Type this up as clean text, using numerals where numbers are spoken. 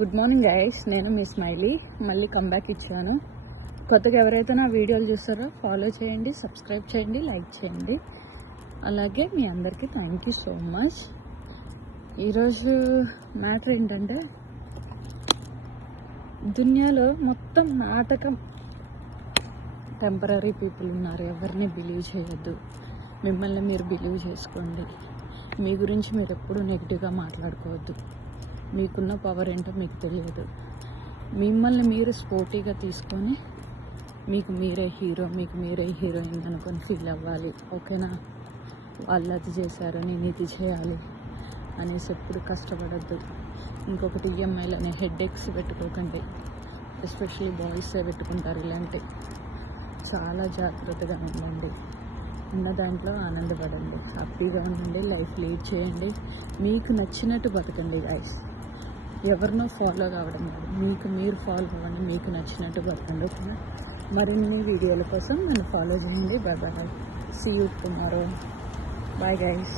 Good morning guys, నేను మీ smiley మళ్ళీ comeback ఇచ్చాను. కొత్తగా ఎవరైతే నా వీడియోలు చూస్తారో ఫాలో చేయండి, సబ్స్క్రైబ్ చేయండి, లైక్ చేయండి. అలాగే మీ అందరికీ థ్యాంక్ యూ సో మచ్. ఈరోజు మ్యాటర్ ఏంటంటే, దునియాలో మొత్తం నాటకం. టెంపరీ పీపుల్ ఉన్నారు, ఎవరిని బిలీవ్ చేయొద్దు. మిమ్మల్ని మీరు బిలీవ్ చేసుకోండి. మీ గురించి మీరు ఎప్పుడూ నెగిటివ్గా మాట్లాడుకోవద్దు. మీకున్న పవర్ ఏంటో మీకు తెలియదు. మిమ్మల్ని మీరు స్పోర్టీగా తీసుకొని మీకు మీరే హీరో, మీకు మీరే హీరోయిన్ అనుకొని ఫీల్ అవ్వాలి. ఓకేనా? వాళ్ళు అది చేశారు, నేను ఇది చేయాలి అనేసి ఎప్పుడు కష్టపడద్దు. ఇంకొకటి, ఈఎంఐలనే హెడ్ఏక్స్ పెట్టుకోకండి. ఎస్పెషల్లీ బాయ్సే పెట్టుకుంటారు ఇలాంటి. చాలా జాగ్రత్తగా ఉండండి. ఉన్న దాంట్లో ఆనందపడండి, హ్యాపీగా ఉండండి, లైఫ్ లీడ్ చేయండి. మీకు నచ్చినట్టు బతకండి గైస్. ఎవరినో ఫాలో కావడం కాదు, మీకు మీరు ఫాలో అవ్వండి, మీకు నచ్చినట్టు బతకండి. ఓకేనా? మరిన్ని వీడియోల కోసం నన్ను ఫాలో చేయండి. Bye bye. See you tomorrow. Bye guys.